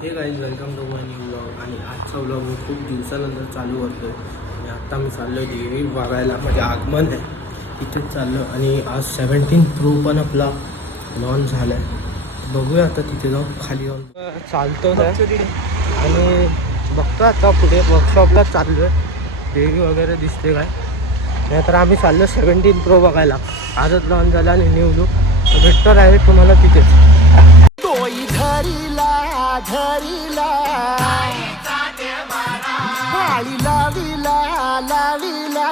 हे guys welcome to my new blog. आणि आजचा ब्लॉग मी खूप दिवसानंतर चालू करतो आहे. आणि आत्ता मी चाललो आहे देवी बघायला, म्हणजे आगमन आहे इथेच चाललो. आणि आज 17 प्रो पण आपला लॉन्च झाला आहे. बघूया आता तिथे जाऊन, खाली जाऊन चालतो आहे. आणि बघतो आता पुढे वर्कशॉपला चाललो आहे. देवी वगैरे दिसते काय, नाहीतर आम्ही चाललो 17 प्रो बघायला. आजच लॉन्च झाला आणि न्यू लुक भेटतो आहे तुम्हाला तिथेच. धरीला पाळी लाविला लाविला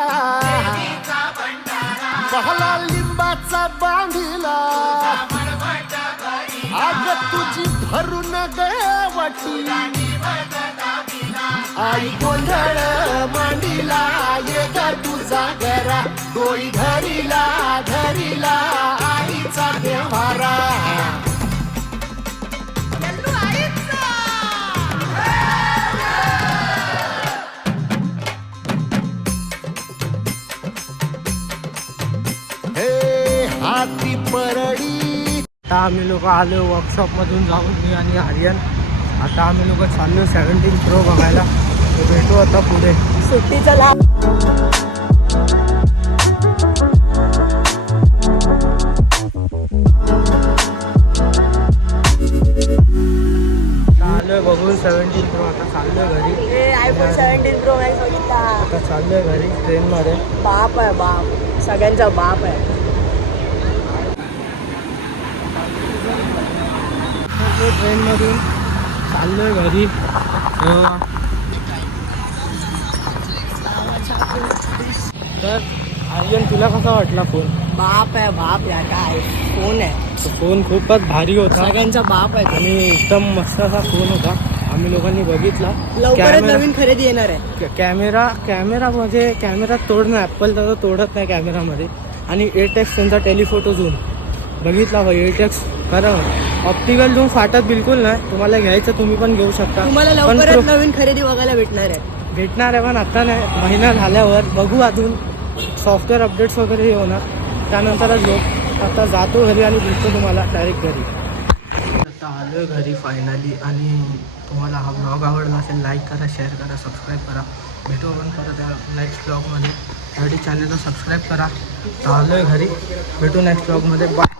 पहला लिंबाचा बांधिला आग तुझी भरून गवटी आई गोंधळ मांडीला ये ग तुझा गरा डोई धरीला धरीला आईचा देवारा. हाती परडी. आता आम्ही लोक आलो वर्कशॉपमधून जाऊन, मी आणि आर्यन. आता आम्ही लोक चाललो 17 प्रो बघायला. भेटू आता पुढे सुट्टीचा लाभ. आलोय बघून 17 प्रो. आता चाललोय घरी. आयफोन 17 प्रो मॅक्स बघितला. आता चाललोय घरी ट्रेनमध्ये. बाप आहे बाप, सगळ्यांचा बाप आहे. ट्रेनमधून चाललोय घरी. तर आर्यन, तुला कसा वाटला फोन? बाप आहे बाप या काय फोन आहे. फोन खूपच भारी होता, सगळ्यांचा बाप आहे. आणि एकदम मस्त असा फोन होता. आम्ही लोकांनी बघितला. लवकरच नवीन खरेदी येणार आहे. कॅमेरा म्हणजे कॅमेरा तोडणं, ॲपल तर तोडत नाही कॅमेरामध्ये. आणि 8x त्यांचा टेलिफोटो झूम बघितला भाई. 8x खरं ऑप्टिकल झूम फाटत बिलकुल नाही. तुम्हाला घ्यायचं तुम्ही पण घेऊ शकता. तुम्हाला लवकरच नवीन खरेदी बघायला भेटणार आहे. पण आता नाही, महिना झाल्यावर बघू. अजून सॉफ्टवेअर अपडेट्स वगैरे होणार, त्यानंतरच लोक. आता जातो घरी आणि भेटतो तुम्हाला डायरेक्ट घरी. आता आलो घरी फायनली. आणि तुम्हाला हा ब्लॉग आवडला असेल, लाईक करा, शेअर करा, सबस्क्राईब करा. भेटू आपण परत नेक्स्ट ब्लॉगमध्ये. त्यासाठी चॅनलला सबस्क्राईब करा. तर आलो घरी, भेटू नेक्स्ट ब्लॉगमध्ये. बाय.